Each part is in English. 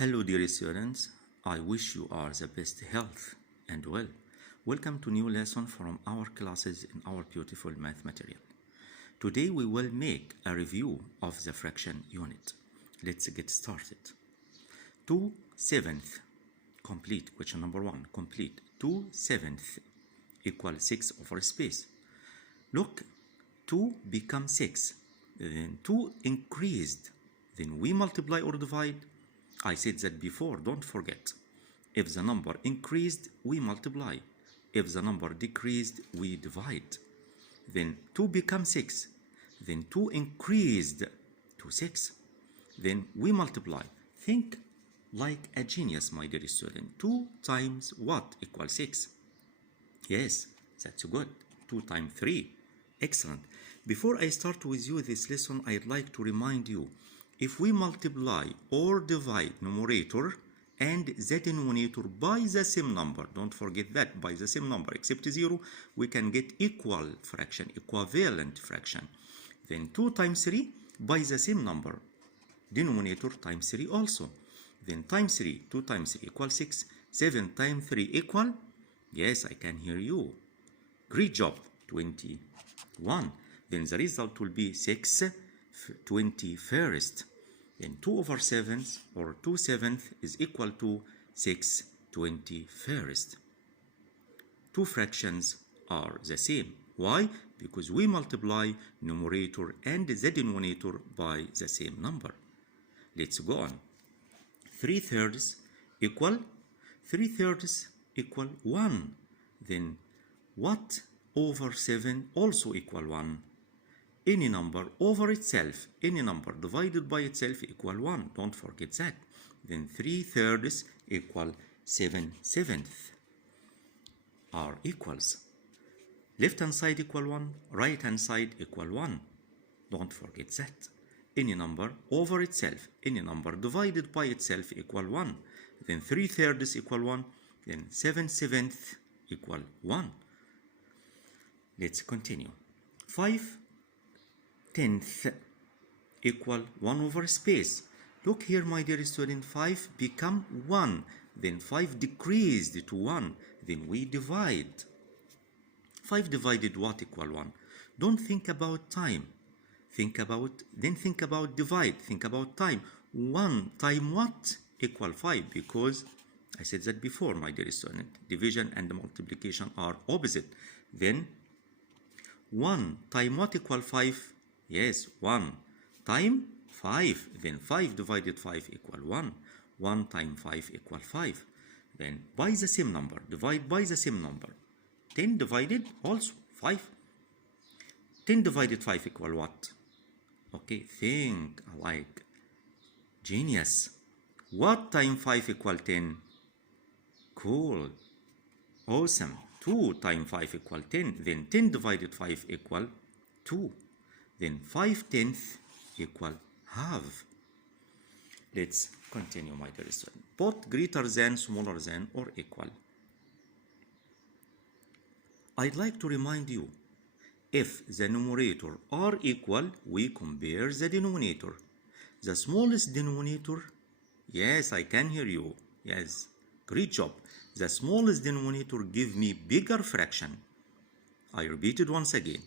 Hello dear students, I wish you are the best health and well. Welcome to new lesson from our classes in our beautiful math material. Today we will make a review of the fraction unit. Let's get started. 2/7 complete, question number 1, complete. 2/7 equals 6 over space. Look, 2 becomes 6, then 2 increased, then we multiply or divide. I said that before, don't forget. If the number increased, we multiply. If the number decreased, we divide. Then 2 becomes 6. Then 2 increased to 6. Then we multiply. Think like a genius, my dear student. 2 times what equals 6? Yes, that's good. 2 times 3. Excellent. Before I start with you this lesson, I'd like to remind you, if we multiply or divide numerator and the denominator by the same number, don't forget that, by the same number except 0, we can get equal fraction, equivalent fraction. Then 2 times 3 by the same number, denominator times 3 also. Then times 3, 2 times 3 equals 6, 7 times 3 equal, yes, I can hear you. Great job, 21. Then the result will be 6/21. Then 2/7 or 2/7 is equal to 6/21. Two fractions are the same. Why? Because we multiply numerator and the denominator by the same number. Let's go on. 3/3 equal 3/3 equal 1. Then what over 7 also equal 1? Any number over itself, any number divided by itself equal 1. Don't forget that. Then 3/3 equal 7/7 are equals. Left hand side equal 1, right hand side equal 1. Don't forget that. Any number over itself, any number divided by itself equal 1. Then 3/3 equal 1, then 7/7 equal 1. Let's continue. 5/10 equal 1 over space. Look here, my dear student, 5 become 1, then 5 decreased to 1, then we divide. 5 divided what equal 1? Don't think about time. Think about divide. Think about time. 1 time what equal 5? Because I said that before, my dear student, division and multiplication are opposite. Then 1 time what equal 5? Yes, 1 time 5. Then 5 divided 5 equal 1. 1 time 5 equal 5. Then by the same number, divide by the same number. 10 divided also 5. 10 divided 5 equal what? Okay, think like genius. What time 5 equal 10? Cool. Awesome. 2 times 5 equal 10. Then 10 divided 5 equal 2. Then 5/10 equal half. Let's continue, my dear student. Both greater than, smaller than, or equal. I'd like to remind you, if the numerator are equal, we compare the denominator. The smallest denominator, yes, I can hear you. Yes, great job. The smallest denominator give me bigger fraction. I repeat it once again.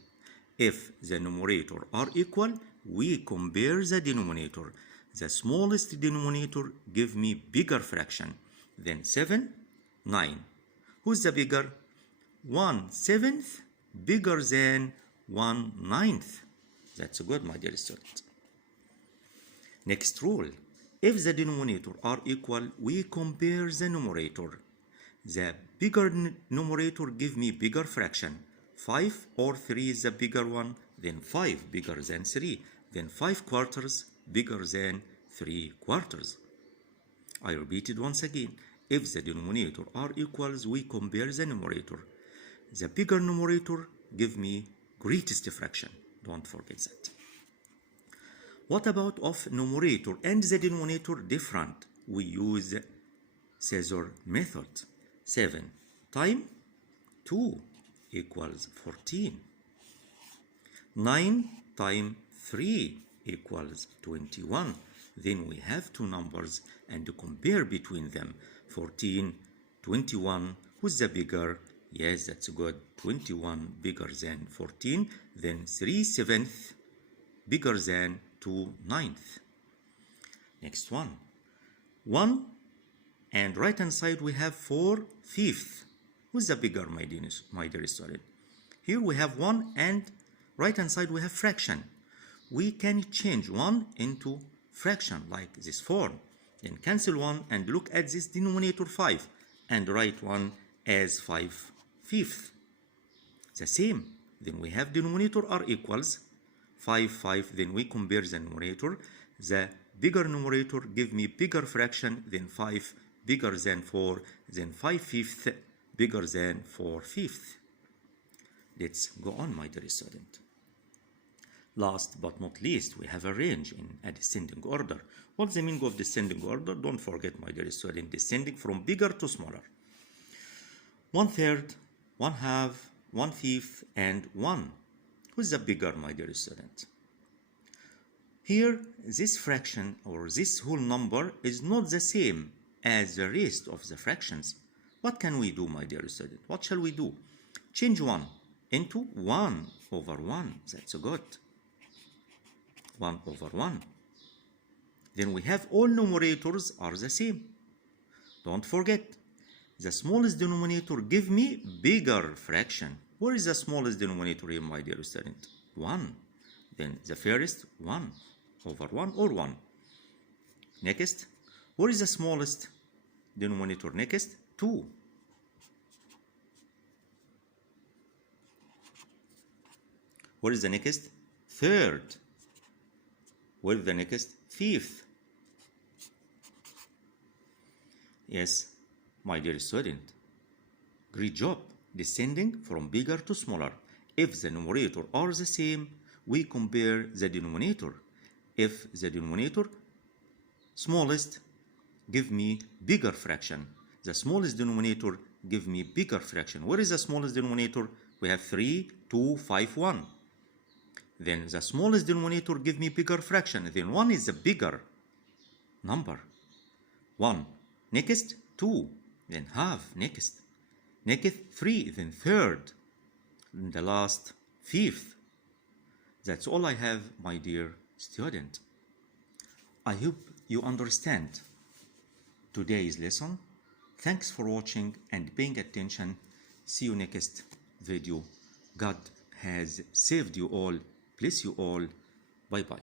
If the numerator are equal, we compare the denominator. The smallest denominator give me bigger fraction. Then 7, 9. Who's the bigger? 1/7 bigger than 1/9. That's good, my dear student. Next rule. If the denominator are equal, we compare the numerator. The bigger numerator give me bigger fraction. 5 or 3 is the bigger one, then 5 bigger than 3, then 5/4 bigger than 3/4. I repeat it once again. If the denominator are equals, we compare the numerator. The bigger numerator give me greatest fraction. Don't forget that. What about of numerator and the denominator different? We use scissor method. 7 times 2 equals 14. 9 times 3 equals 21. Then we have two numbers and compare between them. 14, 21, who's the bigger? Yes, that's good. 21 bigger than 14. Then 3/7 bigger than 2/9. Next one. 1 and right hand side we have 4/5. Who's the bigger, my dear student? Here we have 1 and right hand side we have fraction. We can change 1 into fraction like this form. Then cancel 1 and look at this denominator 5 and write 1 as 5/5. The same. Then we have denominator r equals 5/5. Then we compare the numerator. The bigger numerator give me bigger fraction than 5 bigger than 4, then 5/5 bigger than 4/5. Let's go on, my dear student. Last but not least, we have a range in a descending order. What's the meaning of descending order? Don't forget, my dear student, descending from bigger to smaller. 1/3, 1/2, 1/5, and 1. Who's the bigger, my dear student? Here, this fraction or this whole number is not the same as the rest of the fractions. What can we do, my dear student? What shall we do? Change 1 into 1/1. That's good. 1/1. Then we have all numerators are the same. Don't forget, the smallest denominator give me bigger fraction. Where is the smallest denominator here, my dear student? 1. Then the first 1/1 or 1. Next, where is the smallest denominator? Next, 2. Where is the next? 3rd. Where is the next? 5th. Yes, my dear student. Great job. Descending from bigger to smaller. If the numerator are the same, we compare the denominator. If the denominator smallest give me bigger fraction, the smallest denominator give me bigger fraction. Where is the smallest denominator? We have 3, 2, 5, 1. Then the smallest denominator give me bigger fraction. Then 1 is the bigger number. 1. Next, 2. Then half. Next. Next, 3. Then 3rd. And the last, 5th. That's all I have, my dear student. I hope you understand today's lesson. Thanks for watching and paying attention. See you next video. God has saved you all. Bless you all. Bye bye.